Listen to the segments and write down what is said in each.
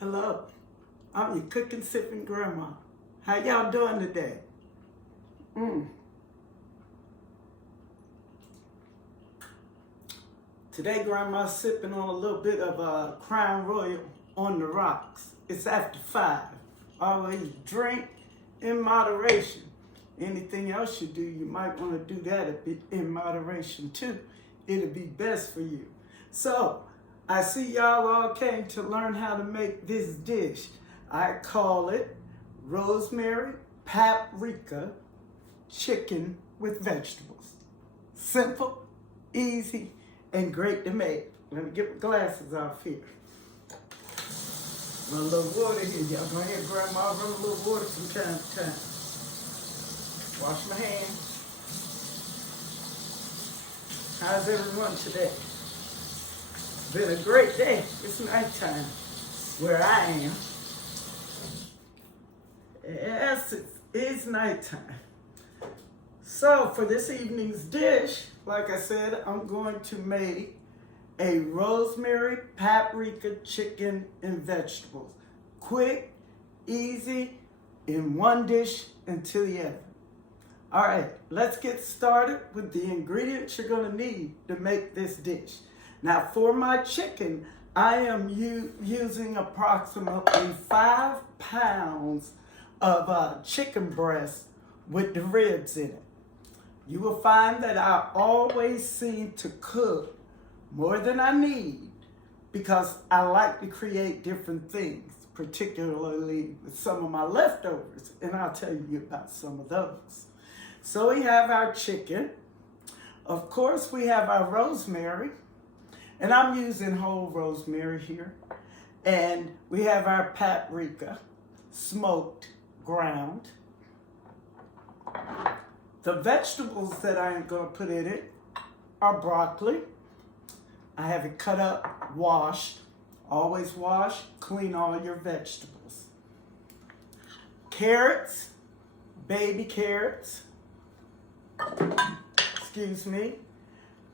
Hello, I'm your cooking, sipping grandma. How y'all doing today? Today, grandma's sipping on a little bit of Crown Royal on the rocks. It's after 5. Always drink in moderation. Anything else you do, you might want to do that in moderation too. It'll be best for you. So, I see y'all all came to learn how to make this dish. I call it Rosemary, Paprika, chicken with vegetables. Simple, easy, and great to make. Let me get my glasses off here. Run a little water here. Y'all gonna hear Grandma run a little water from time to time. Wash my hands. How's everyone today? Been a great day. It's nighttime where I am. Yes, it's nighttime. So for this evening's dish, like I said, I'm going to make a rosemary, paprika, chicken, and vegetables. Quick, easy, in one dish into the oven. All right, let's get started with the ingredients you're gonna need to make this dish. Now for my chicken, I am using approximately 5 pounds of chicken breast with the ribs in it. You will find that I always seem to cook more than I need because I like to create different things, particularly with some of my leftovers, and I'll tell you about some of those. So we have our chicken. Of course, we have our rosemary, and I'm using whole rosemary here. And we have our paprika, smoked, ground. The vegetables that I am going to put in it are broccoli. I have it cut up, washed. Always wash, clean all your vegetables. Carrots, baby carrots. Excuse me.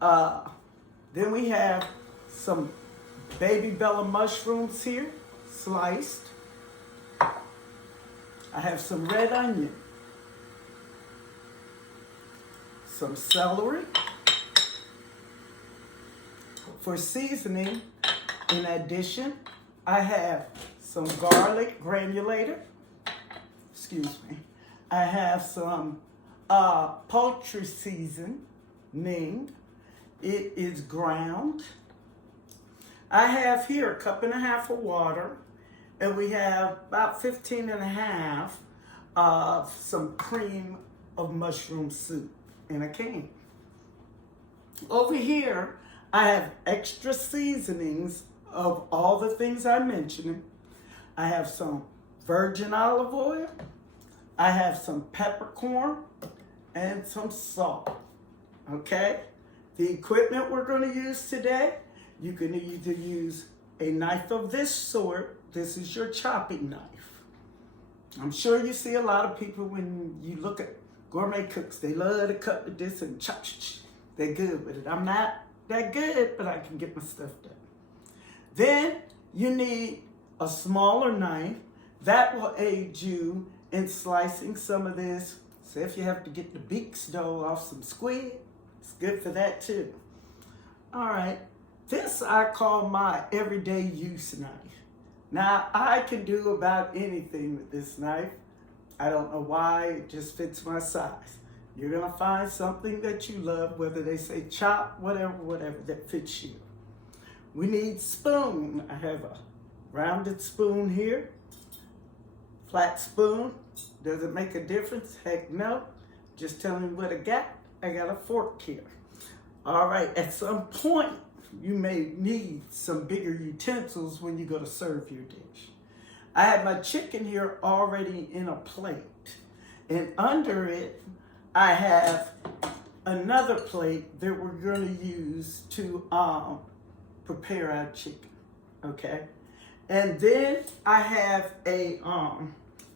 Then we have some baby bella mushrooms here, sliced. I have some red onion, some celery. For seasoning, in addition, I have some garlic granulated. Excuse me. I have some poultry seasoning. It is ground. I have here 1.5 cups of water, and we have about 15.5 of some cream of mushroom soup in a can. Over here, I have extra seasonings of all the things I mentioned. I have some virgin olive oil. I have some peppercorn and some salt. Okay? The equipment we're going to use today, you can either use a knife of this sort. This is your chopping knife. I'm sure you see a lot of people when you look at gourmet cooks, they love to cut with this and chop. They're good with it. I'm not that good, but I can get my stuff done. Then you need a smaller knife. That will aid you in slicing some of this. So if you have to get the beaks dough off some squid, it's good for that too. All right, this I call my everyday use knife. Now I can do about anything with this knife. I don't know why, it just fits my size. You're gonna find something that you love, whether they say chop, whatever that fits you. We need spoon. I have a rounded spoon here. Flat spoon. Does it make a difference? Heck no. Just tell me what I got. I got a fork here. All right, at some point, you may need some bigger utensils when you go to serve your dish. I have my chicken here already in a plate. And under it, I have another plate that we're going to use to prepare our chicken, okay? And then I have a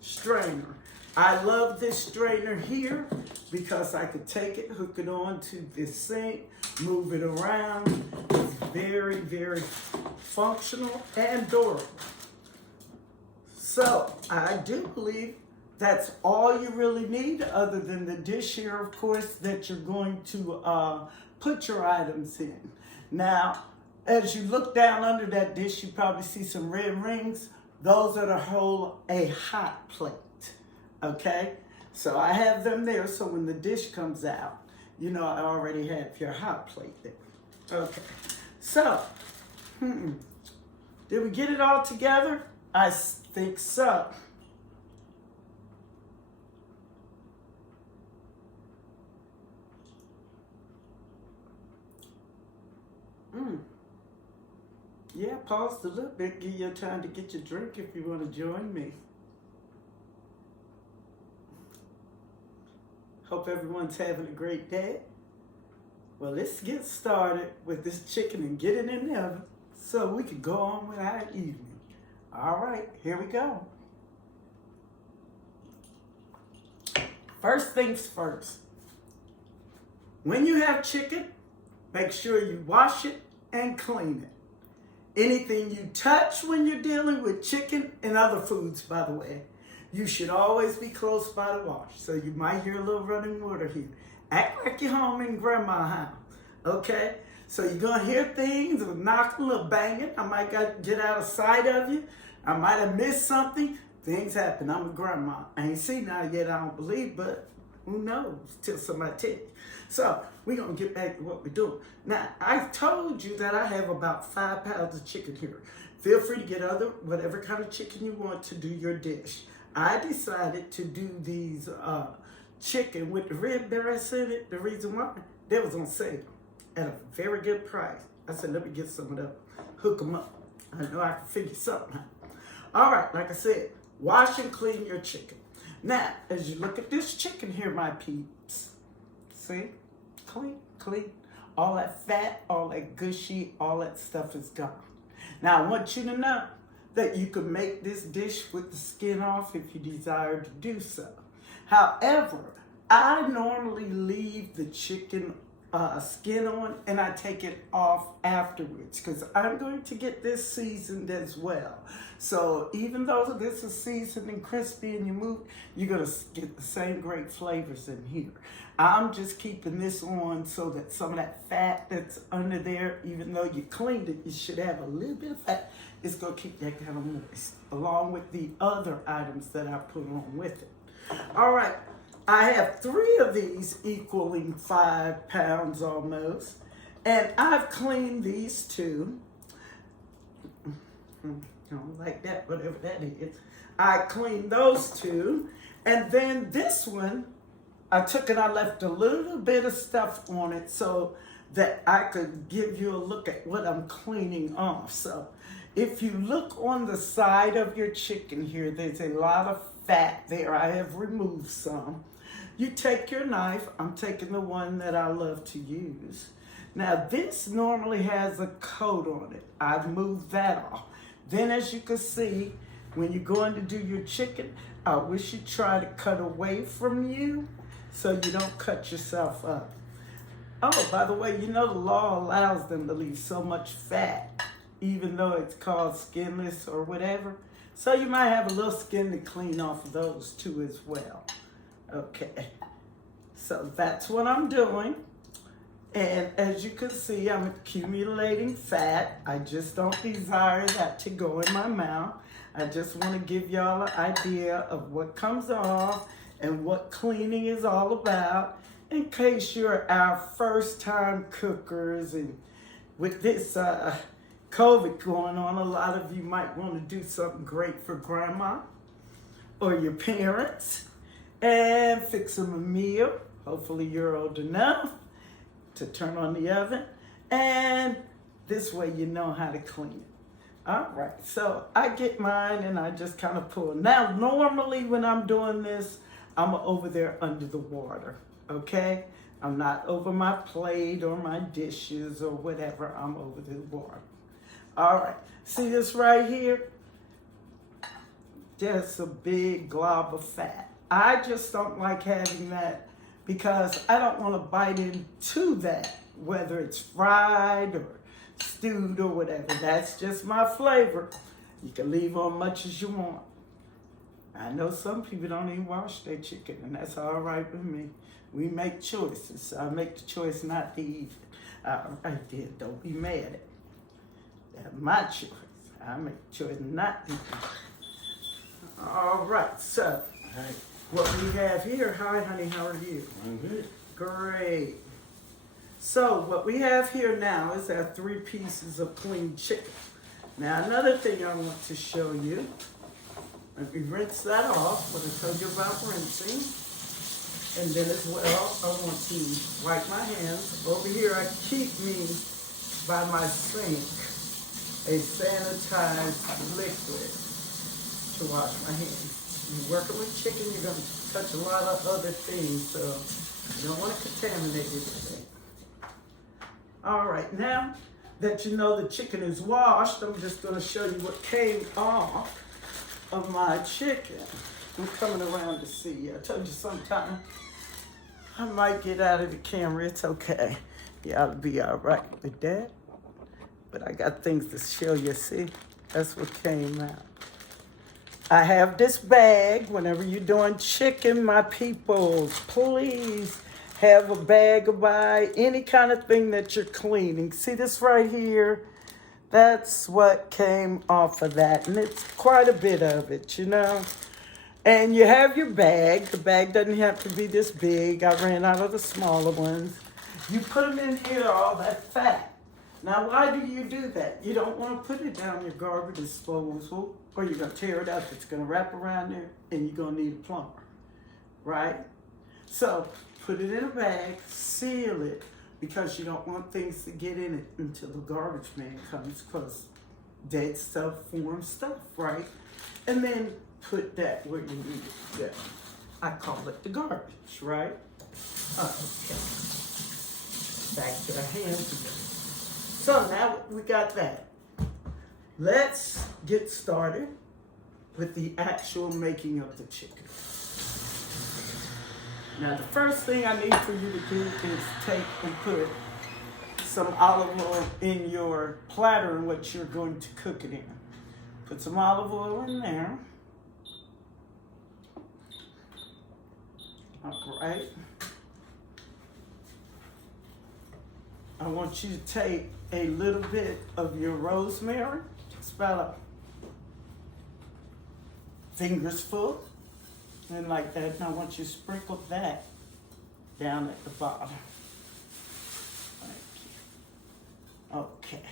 strainer. I love this strainer here because I could take it, hook it on to this sink, move it around. It's very, very functional and durable. So I do believe that's all you really need, other than the dish here, of course, that you're going to put your items in. Now, as you look down under that dish, you probably see some red rings. Those are to hold a hot plate, okay? So I have them there, so when the dish comes out, you know I already have your hot plate there. Okay, so, did we get it all together? I think so. Yeah, paused a little bit, give you time to get your drink if you want to join me. Hope everyone's having a great day. Well, let's get started with this chicken and get it in the oven so we can go on with our evening. All right, here we go. First things first. When you have chicken, make sure you wash it and clean it. Anything you touch when you're dealing with chicken and other foods, by the way, you should always be close by to wash. So you might hear a little running water here. Act like you're home in grandma's house, okay? So you're gonna hear things, a knocking, a little banging. I might get out of sight of you. I might have missed something. Things happen. I'm a grandma. I ain't seen that yet, I don't believe, but who knows till somebody tell you. So we're gonna get back to what we're doing. Now, I told you that I have about 5 pounds of chicken here. Feel free to get whatever kind of chicken you want to do your dish. I decided to do these chicken with the red berries in it. The reason why, they was on sale at a very good price. I said, let me get some of them, hook them up. I know I can figure something out. All right, like I said, wash and clean your chicken. Now, as you look at this chicken here, my peeps, see, clean. All that fat, all that gushy, all that stuff is gone. Now, I want you to know that you can make this dish with the skin off if you desire to do so. However, I normally leave the chicken skin on and I take it off afterwards because I'm going to get this seasoned as well. So even though this is seasoned and crispy and you're going to get the same great flavors in here. I'm just keeping this on so that some of that fat that's under there, even though you cleaned it, you should have a little bit of fat. It's going to keep that kind of moist, along with the other items that I put on with it. All right, I have 3 of these equaling 5 pounds almost, and I've cleaned these 2. I don't like that, whatever that is. I cleaned those 2, and then this one, I took and I left a little bit of stuff on it so that I could give you a look at what I'm cleaning off. So if you look on the side of your chicken here, there's a lot of fat there. I have removed some. You take your knife. I'm taking the one that I love to use. Now this normally has a coat on it. I've moved that off. Then as you can see, when you're going to do your chicken, I wish you try to cut away from you so you don't cut yourself up. Oh, by the way, you know the law allows them to leave so much fat, even though it's called skinless or whatever. So you might have a little skin to clean off of those too as well. Okay, so that's what I'm doing. And as you can see, I'm accumulating fat. I just don't desire that to go in my mouth. I just want to give y'all an idea of what comes off and what cleaning is all about, in case you're our first time cookers. And with this COVID going on, a lot of you might want to do something great for grandma or your parents and fix them a meal. Hopefully you're old enough to turn on the oven, and this way you know how to clean it. All right, so I get mine and I just kind of pull. Now, normally when I'm doing this, I'm over there under the water, okay? I'm not over my plate or my dishes or whatever. I'm over the water. All right, see this right here? Just a big glob of fat. I just don't like having that because I don't want to bite into that, whether it's fried or stewed or whatever. That's just my flavor. You can leave on much as you want. I know some people don't even wash their chicken, and that's all right with me. We make choices. I make the choice not to eat it. All right, then, don't be mad at me. That's my choice. I make the choice not to eat it. All right, so what we have here, hi honey, how are you? I'm good. Great. So what we have here now is our 3 pieces of clean chicken. Now another thing I want to show you, let me rinse that off, what I told you about rinsing. And then as well, I want to wipe my hands. Over here I keep me, by my sink, a sanitized liquid to wash my hands. You're working with chicken, you're going to touch a lot of other things, so you don't want to contaminate anything. All right, now that you know the chicken is washed, I'm just going to show you what came off of my chicken. I'm coming around to see you. I told you sometime I might get out of the camera. It's okay. Y'all be all right with that. But I got things to show you. See, that's what came out. I have this bag. Whenever you're doing chicken, my peoples, please have a bag by any kind of thing that you're cleaning. See this right here? That's what came off of that. And it's quite a bit of it, you know. And you have your bag. The bag doesn't have to be this big. I ran out of the smaller ones. You put them in here, all that fat. Now, why do you do that? You don't want to put it down your garbage disposal, or you're going to tear it up. It's going to wrap around there, and you're going to need a plumber, right? So, put it in a bag, seal it, because you don't want things to get in it until the garbage man comes, because dead stuff forms stuff, right? And then put that where you need it to go. I call it the garbage, right? Okay. Back to our hands again. So now we got that. Let's get started with the actual making of the chicken. Now the first thing I need for you to do is take and put some olive oil in your platter in what you're going to cook it in. Put some olive oil in there. All right. I want you to take a little bit of your rosemary, just about a finger's full, and like that. And I want you to sprinkle that down at the bottom. Thank you. Okay.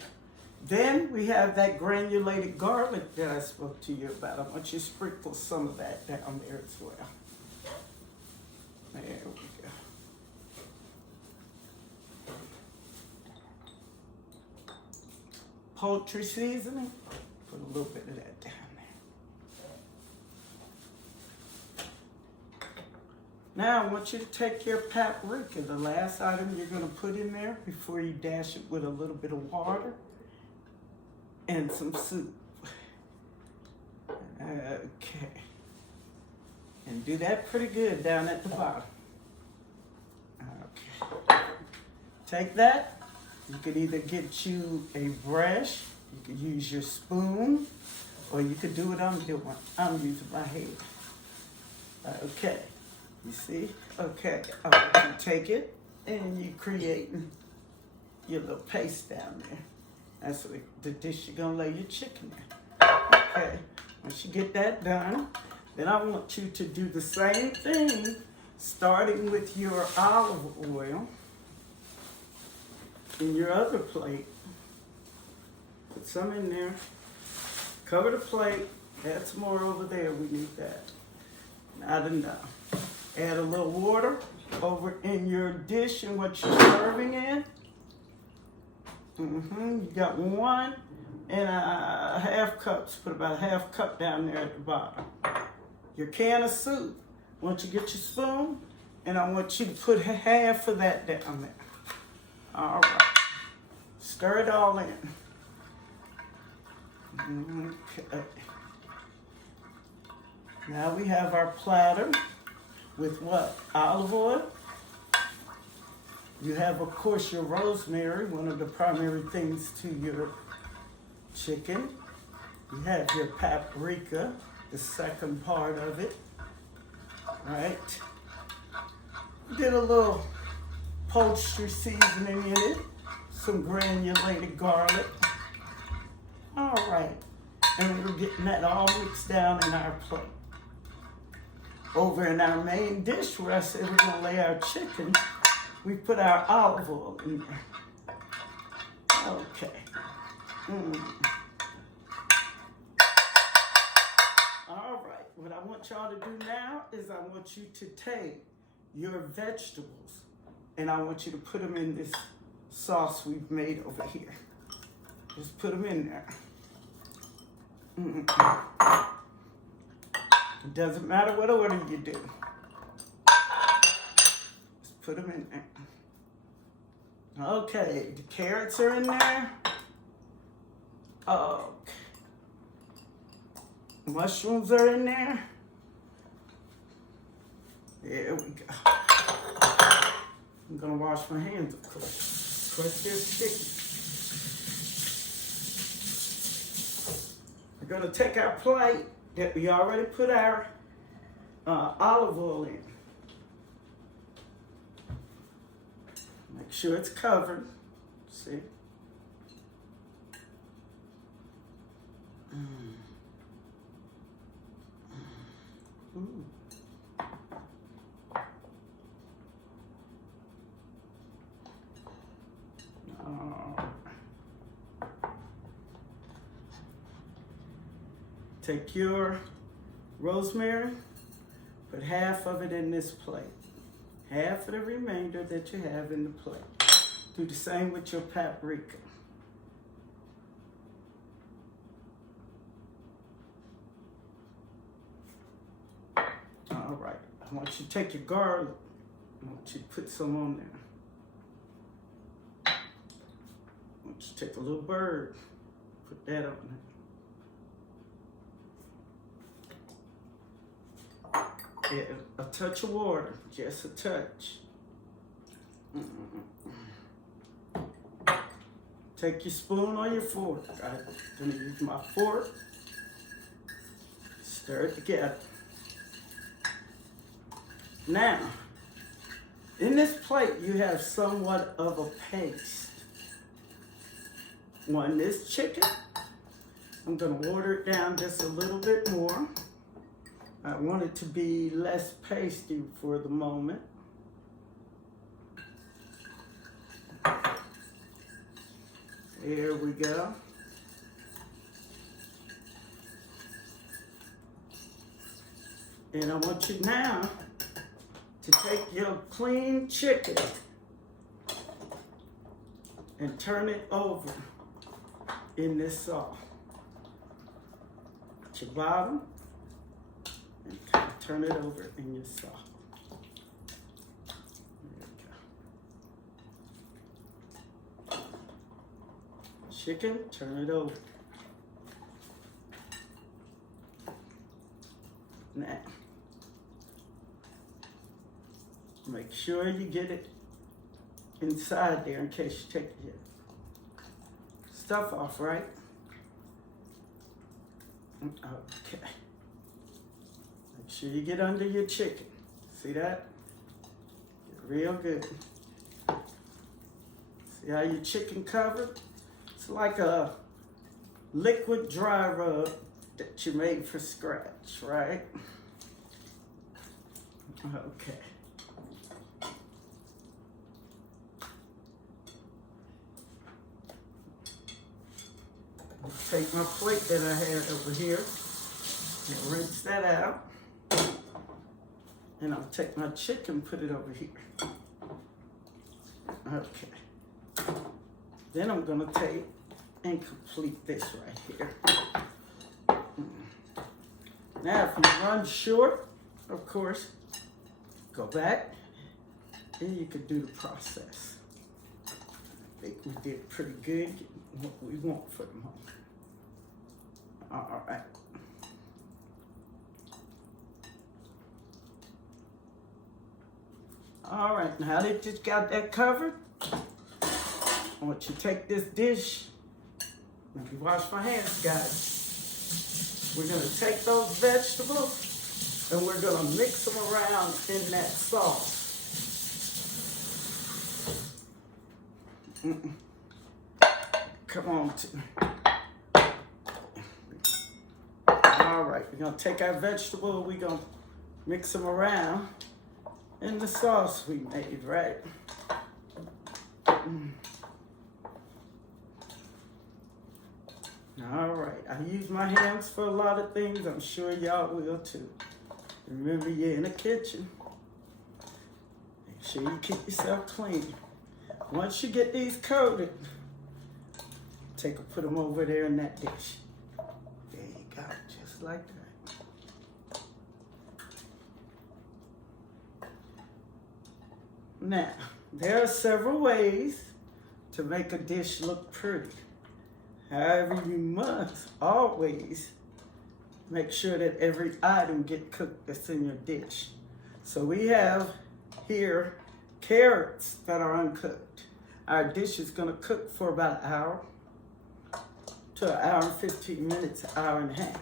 Then we have that granulated garlic that I spoke to you about. I want you to sprinkle some of that down there as well. There we go. Poultry seasoning, put a little bit of that down there. Now I want you to take your paprika, the last item you're going to put in there before you dash it with a little bit of water and some soup. Okay. And do that pretty good down at the bottom. Okay. Take that. You could either get you a brush, you could use your spoon, or you could do what I'm doing. I'm using my hand. Okay, you see? Okay, I want you to take it and you create your little paste down there. That's the dish you're gonna lay your chicken in. Okay, once you get that done, then I want you to do the same thing, starting with your olive oil. In your other plate, put some in there, cover the plate, add some more over there, we need that. Not enough. Add a little water over in your dish and what you're serving in. You got 1 and a half cups, put about a half cup down there at the bottom. Your can of soup, once you get your spoon, and I want you to put half of that down there. All right. Stir it all in. Okay. Now we have our platter with what? Olive oil. You have, of course, your rosemary, one of the primary things to your chicken. You have your paprika. the second part of it. All right. Did a little poultry seasoning in it, some granulated garlic. All right, and we're getting that all mixed down in our plate. Over in our main dish where I said we're gonna lay our chicken, we put our olive oil in there. Okay. All right, what I want y'all to do now is I want you to take your vegetables and I want you to put them in this sauce we've made over here. Just put them in there. It doesn't matter what order you do. Just put them in there. Okay, the carrots are in there. Okay. Mushrooms are in there. There we go. I'm gonna wash my hands, of course. Of course, they're sticky. We're gonna take our plate that we already put our olive oil in. Make sure it's covered. See? Ooh. Take your rosemary, put half of it in this plate. Half of the remainder that you have in the plate. Do the same with your paprika. All right, I want you to take your garlic. I want you to put some on there. I want you to take a little bird, put that on there. Yeah, a touch of water, just a touch. Take your spoon or your fork. I'm gonna use my fork. Stir it together. Now, in this plate, you have somewhat of a paste. On this chicken, I'm gonna water it down just a little bit more. I want it to be less pasty for the moment. There we go. And I want you now to take your clean chicken and turn it over in this sauce. At your bottom. And kind of turn it over in your sauce. There we go. Chicken, turn it over. Now, make sure you get it inside there in case you take your stuff off, right? Okay. Make sure you get under your chicken. See that? Get real good. See how your chicken covered? It's like a liquid dry rub that you made for scratch, right? Okay. I'll take my plate that I had over here and rinse that out. And I'll take my chicken, put it over here. Okay. Then I'm gonna take and complete this right here. Now, if you run short, of course, go back and you can do the process. I think we did pretty good, getting what we want for the moment. All right. All right, now that you got that covered, I want you to take this dish. Let me wash my hands, guys. We're going to take those vegetables and we're going to mix them around in that sauce. Come on. All right, we're going to take our vegetable, we're going to mix them around in the sauce we made, right? All right, I use my hands for a lot of things. I'm sure y'all will too. Remember, you're in the kitchen. Make sure you keep yourself clean. Once you get these coated, put them over there in that dish. There you go, just like that. Now, there are several ways to make a dish look pretty. However, you must always make sure that every item get cooked that's in your dish. So we have here carrots that are uncooked. Our dish is gonna cook for about an hour to an hour and 15 minutes, an hour and a half.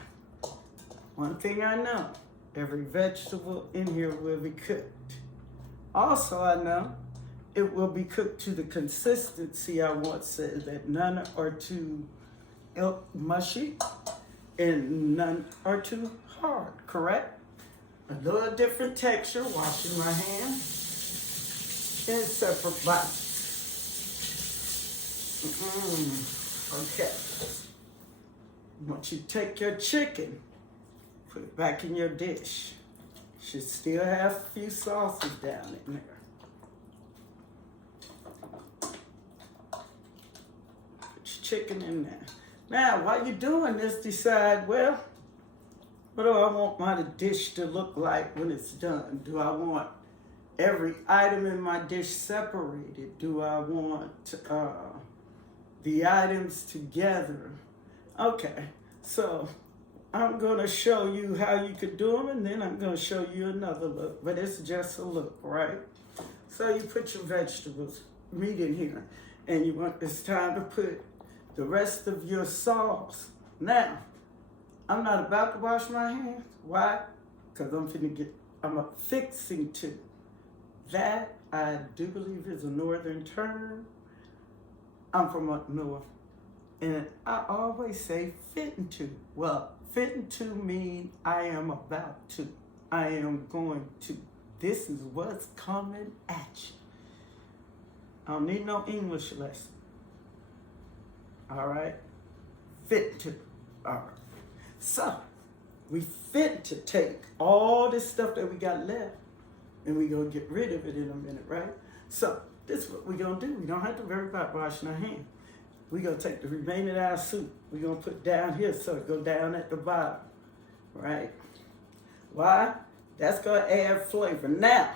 One thing I know, every vegetable in here will be cooked. Also, I know it will be cooked to the consistency I once said, that none are too mushy and none are too hard, correct? A little different texture, washing my hands in separate bites. Okay. Once you take your chicken, put it back in your dish. Should still have a few sauces down in there. Put your chicken in there. Now, while you're doing this, decide, well, what do I want my dish to look like when it's done? Do I want every item in my dish separated? Do I want the items together? Okay, so I'm going to show you how you could do them, and then I'm going to show you another look, but it's just a look, right? So you put your vegetables, meat in here, and it's time to put the rest of your sauce. Now, I'm not about to wash my hands. Why? Because I'm fixing to. That, I do believe, is a northern term. I'm from up north. And I always say fitting to. Well, fitting to means I am about to. I am going to. This is what's coming at you. I don't need no English lesson. All right? Fit to. All right. So, we fit to take all this stuff that we got left, and we're going to get rid of it in a minute, right? So, this is what we're going to do. We don't have to worry about washing our hands. We're going to take the remaining of our soup. We're going to put down here so it go down at the bottom, right? Why? That's going to add flavor. Now,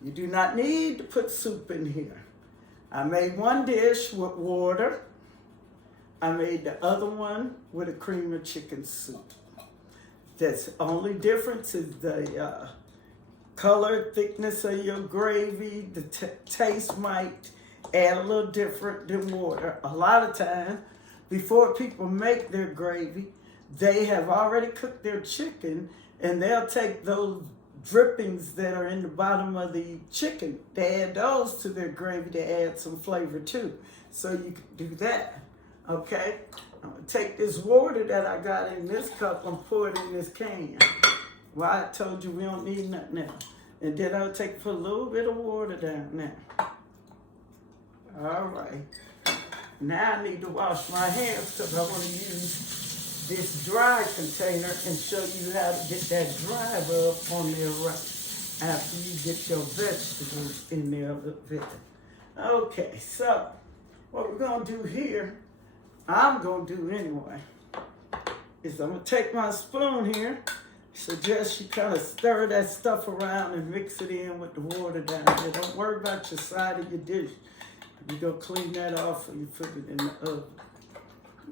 you do not need to put soup in here. I made one dish with water. I made the other one with a cream of chicken soup. The only difference is the color, thickness of your gravy. The taste might add a little different than water. A lot of times, before people make their gravy, they have already cooked their chicken, and they'll take those drippings that are in the bottom of the chicken. They add those to their gravy to add some flavor too. So you can do that. Okay, I'm gonna take this water that I got in this cup and pour it in this can. Well, I told you we don't need nothing else. And then I'll put a little bit of water down now. All right. Now I need to wash my hands because I want to use this dry container and show you how to get that dry rub on there right after you get your vegetables in there a little bit. Okay, so what we're going to do here, I'm going to do anyway, is I'm going to take my spoon here. Suggest you kind of stir that stuff around and mix it in with the water down there. Don't worry about your side of your dish. You go clean that off and you put it in the oven.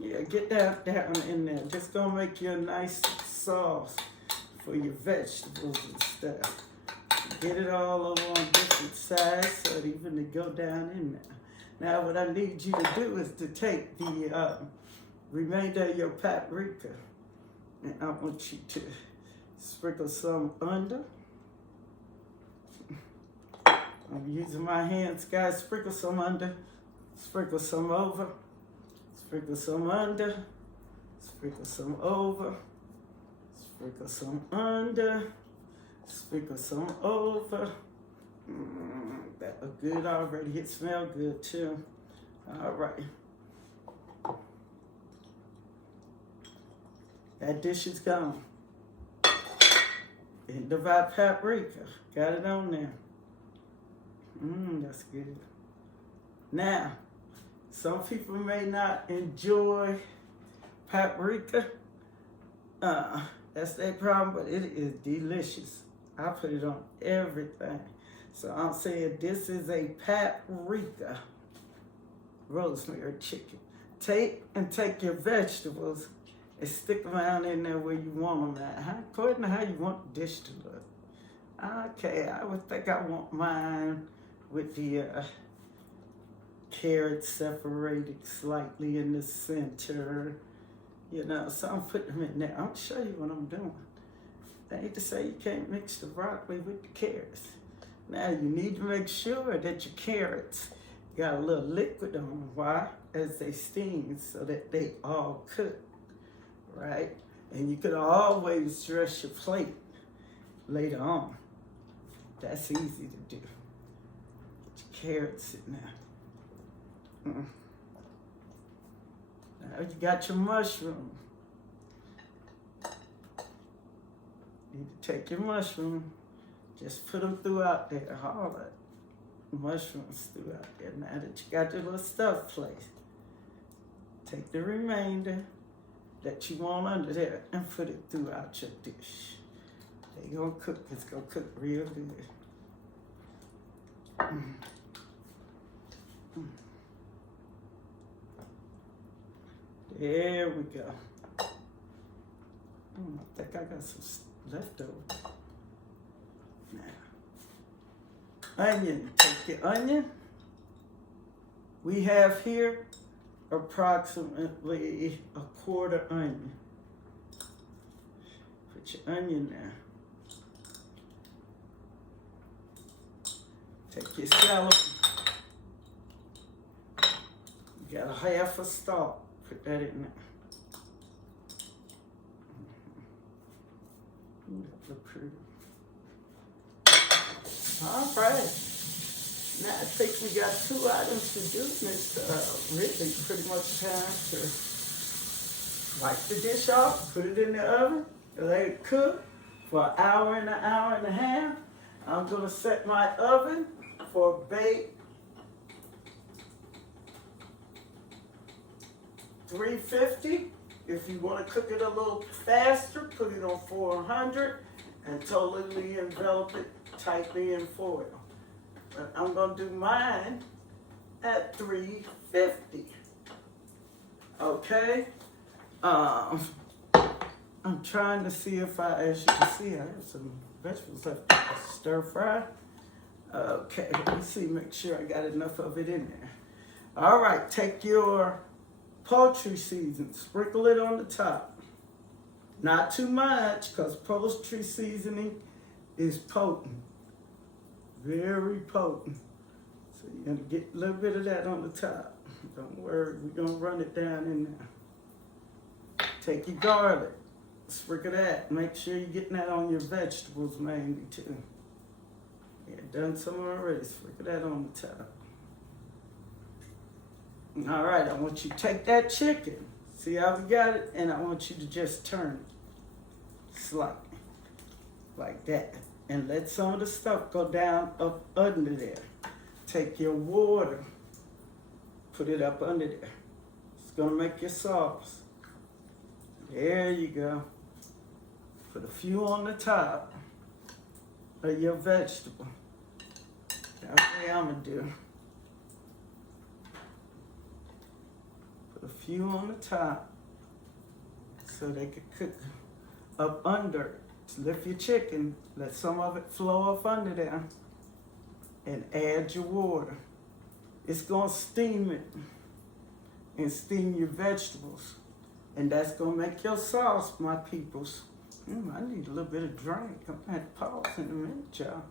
Yeah, get that down in there. Just gonna make you a nice sauce for your vegetables and stuff. Get it all over on different sides so it even to go down in there. Now what I need you to do is to take the remainder of your paprika And I want you to sprinkle some under. I'm using my hands, guys. Sprinkle some under, sprinkle some over, sprinkle some under, sprinkle some over, sprinkle some under, sprinkle some over. That look good already. It smells good too. All right. That dish is gone. End of our paprika. Got it on there. That's good. Now, some people may not enjoy paprika. That's their problem, but it is delicious. I put it on everything. So I'm saying this is a paprika rosemary chicken. Take your vegetables and stick them down in there where you want them at, according to how you want the dish to look. Okay, I would think I want mine with the carrots separated slightly in the center. You know, so I'm putting them in there. I'll show you what I'm doing. They hate to say you can't mix the broccoli with the carrots. Now you need to make sure that your carrots got a little liquid on them. Why? As they steam, so that they all cook, right? And you could always dress your plate later on. That's easy to do. Get your carrots in there. Now you got your mushroom. You need to take your mushroom, just put them throughout there, all that mushrooms throughout there. Now that you got your little stuff placed, take the remainder that you want under there and put it throughout your dish. They gonna cook, it's gonna cook real good. There we go. I think I got some leftovers. Now, onion, take your onion. We have here approximately a quarter onion. Put your onion there. Take your celery. You got a half a stalk. Put that in there. That look pretty. All right. Now I think we got 2 items to do. It's really pretty much time to wipe the dish off, put it in the oven, let it cook for an hour and a half. I'm gonna set my oven for bake 350. If you want to cook it a little faster, put it on 400 and totally envelop it tightly in foil. But I'm going to do mine at 350. Okay? I'm trying to see if as you can see, I have some vegetables left to stir fry. Okay, let me see, make sure I got enough of it in there. All right, take your poultry season, sprinkle it on the top. Not too much, because poultry seasoning is potent. Very potent. So you're going to get a little bit of that on the top. Don't worry, we're going to run it down in there. Take your garlic, sprinkle that. Make sure you're getting that on your vegetables mainly too. Yeah, done some already, sprinkle that on the top. All right, I want you to take that chicken. See how we got it? And I want you to just turn it slightly, like that. And let some of the stuff go down up under there. Take your water, put it up under there. It's gonna make your sauce. There you go. Put a few on the top of your vegetable. That's what I'm gonna do. Put a few on the top so they could cook up under it. Lift your chicken, let some of it flow up under there, and add your water. It's gonna steam it and steam your vegetables And that's going to make your sauce, my peoples. I need a little bit of drink. I'm going to have to pause in a minute, y'all.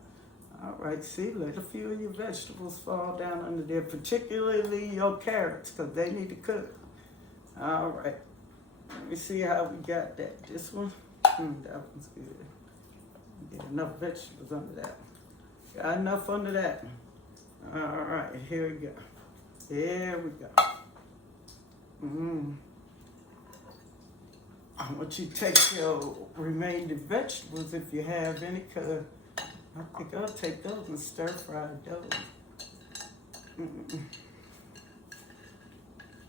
All right, see, let a few of your vegetables fall down under there, particularly your carrots, because they need to cook. All right. Let me see how we got that. This one, that one's good. Get enough vegetables under that one. Got enough under that one. All right, here we go. There we go. I want you to take your remaining vegetables if you have any, because I think I'll take those and stir fry those.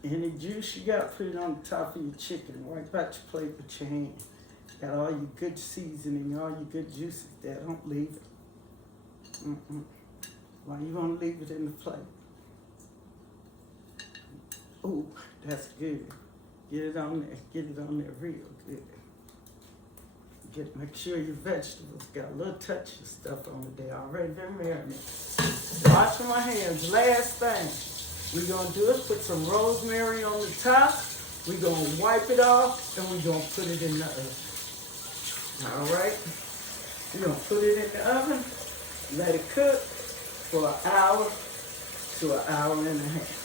Any juice you got, put it on the top of your chicken. Wipe out your plate with your hand. Got all your good seasoning, all your good juices there. Don't leave it. Why you want to leave it in the plate? Ooh, that's good. Get it on there. Get it on there real good. Make sure your vegetables got a little touch of stuff on it. They already been marinated. Washing my hands. Last thing we're going to do is put some rosemary on the top. We're going to wipe it off and we're going to put it in the oven. All right? We're going to put it in the oven, let it cook for an hour to an hour and a half.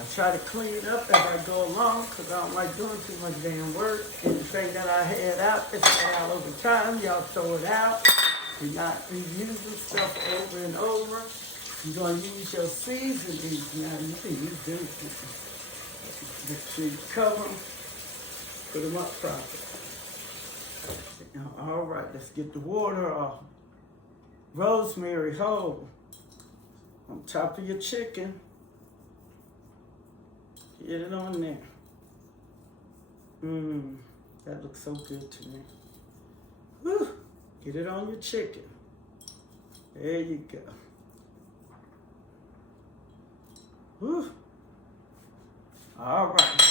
I try to clean it up as I go along because I don't like doing too much damn work. Anything that I had out, it's out over time. Y'all throw it out. You're not reusing stuff over and over. You're going to use your seasonings now. You can use them. Make sure you cover them. Put them up properly. All right, let's get the water off. Rosemary whole on top of your chicken. Get it on there. That looks so good to me. Woo! Get it on your chicken. There you go. Woo! All right.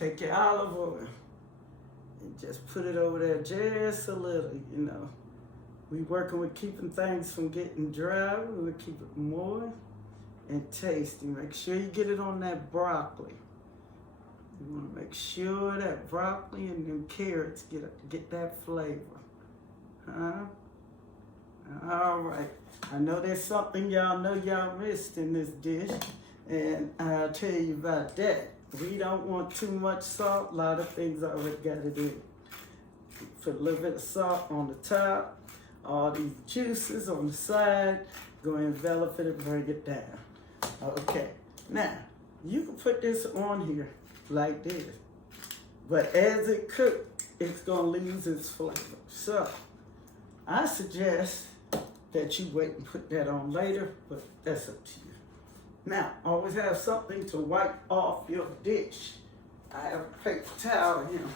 Take your olive oil and just put it over there just a little, you know. We working with keeping things from getting dry. We'll keep it moist and tasty. Make sure you get it on that broccoli. You want to make sure that broccoli and them carrots get that flavor. Huh? All right. I know there's something y'all know y'all missed in this dish, and I'll tell you about that. We don't want too much salt. A lot of things already got it in. Put a little bit of salt on the top. All these juices on the side. Go envelop it and bring it down. Okay, now you can put this on here like this, but as it cooks, it's gonna lose its flavor. So I suggest that you wait and put that on later, but that's up to you. Now, always have something to wipe off your dish. I have a paper towel here,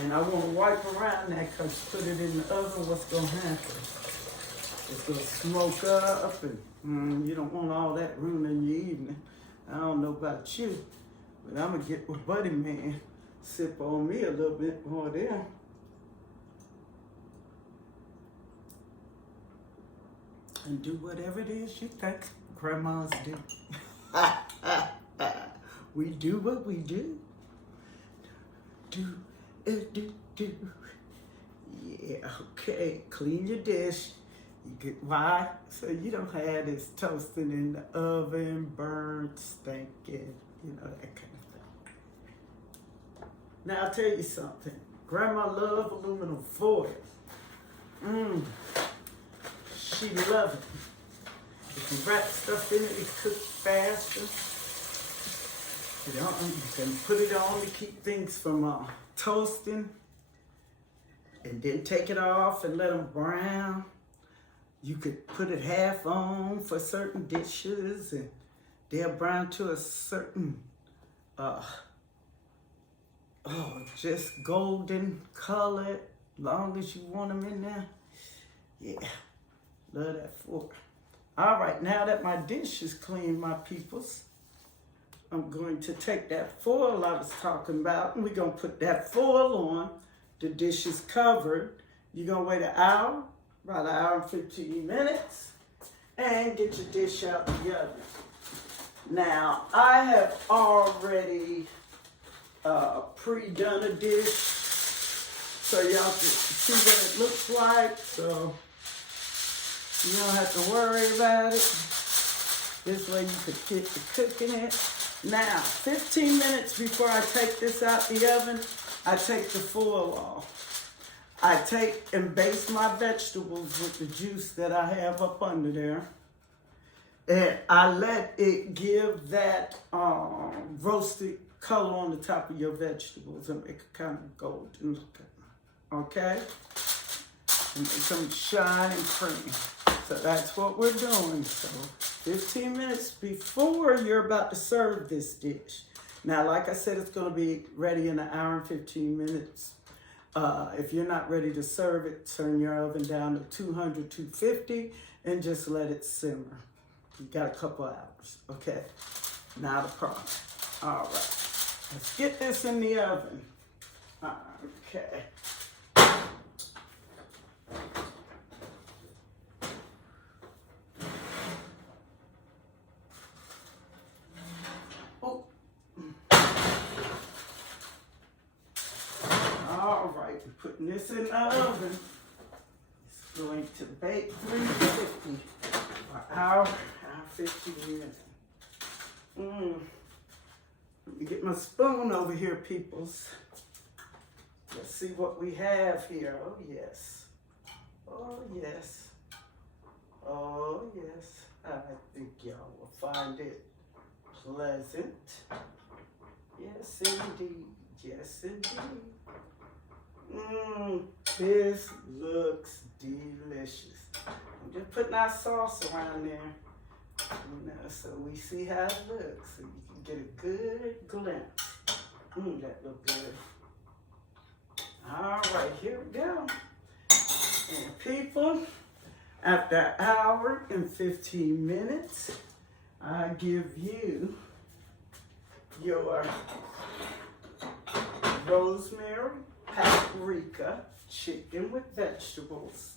and I want to wipe around that because put it in the oven, what's gonna happen? It's gonna smoke up, and you don't want all that ruining your evening. I don't know about you, but I'm gonna get with Buddy Man, sip on me a little bit more there. And do whatever it is you think grandmas do. We do what we do. Do. Yeah, okay, clean your dish. You get, why? So you don't have this toasting in the oven, burnt, stinking, you know, that kind of thing. Now I'll tell you something. Grandma loved aluminum foil. She loved it. If you wrap stuff in it, it cooks faster. You can put it on to keep things from toasting. And then take it off and let them brown. You could put it half on for certain dishes and they'll brown to a certain, just golden color, long as you want them in there. Yeah, love that foil. All right, now that my dish is clean, my peoples, I'm going to take that foil I was talking about and we're going to put that foil on. The dish is covered. You're going to wait an hour, about an hour and 15 minutes, and get your dish out the oven. Now, I have already pre-done a dish so y'all can see what it looks like, so you don't have to worry about it. This way you could get to cooking it. Now, 15 minutes before I take this out the oven, I take the foil off. I take and baste my vegetables with the juice that I have up under there. And I let it give that roasted color on the top of your vegetables and make it kind of golden looking. Okay? And make them shine and creamy. So that's what we're doing. So 15 minutes before you're about to serve this dish. Now, like I said, it's going to be ready in an hour and 15 minutes. If you're not ready to serve it, turn your oven down to 200, 250 and just let it simmer. You got a couple hours, okay? Not a problem. All right, let's get this in the oven. Okay. Oh. All right, we're putting this in the oven. It's going to bake 350 for an hour. 50 minutes. Let me get my spoon over here, peoples. Let's see what we have here. Oh, yes. Oh, yes. Oh, yes. I think y'all will find it pleasant. Yes, indeed. Yes, indeed. This looks delicious. I'm just putting our sauce around there. You know, so we see how it looks, so you can get a good glimpse. That looks good. All right, here we go. And people, after an hour and 15 minutes, I give you your rosemary, paprika, chicken with vegetables.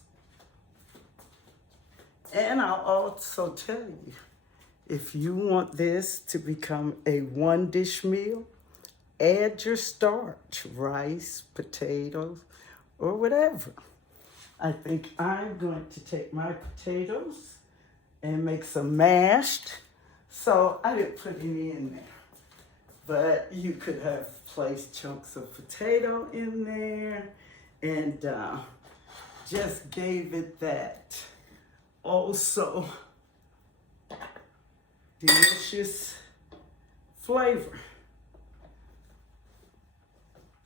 And I'll also tell you, if you want this to become a one-dish meal, add your starch, rice, potatoes, or whatever. I think I'm going to take my potatoes and make some mashed. So I didn't put any in there, but you could have placed chunks of potato in there and just gave it that also delicious flavor.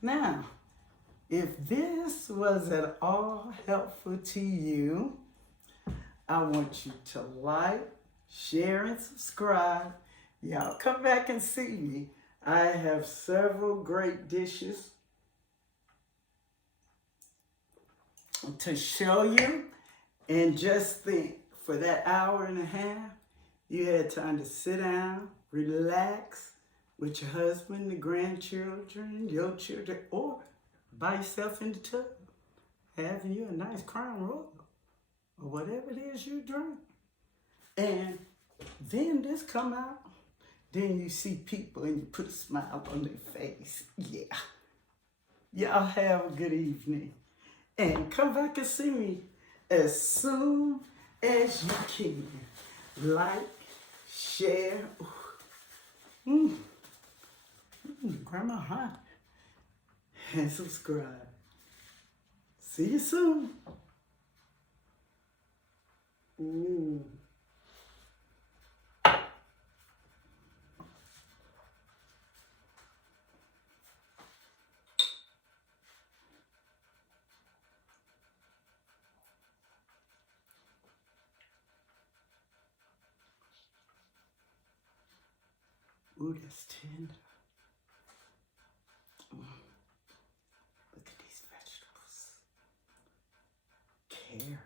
Now, if this was at all helpful to you, I want you to like, share, and subscribe. Y'all come back and see me. I have several great dishes to show you. And just think, for that hour and a half, you had time to sit down, relax with your husband, the grandchildren, your children, or by yourself in the tub, having you a nice Crown Royal, or whatever it is you drink. And then this come out, then you see people and you put a smile on their face. Yeah. Y'all have a good evening. And come back and see me as soon as you can. Like, share. Grandma hot. And subscribe. See you soon. Ooh, that's tender. Look at these vegetables. Carrot.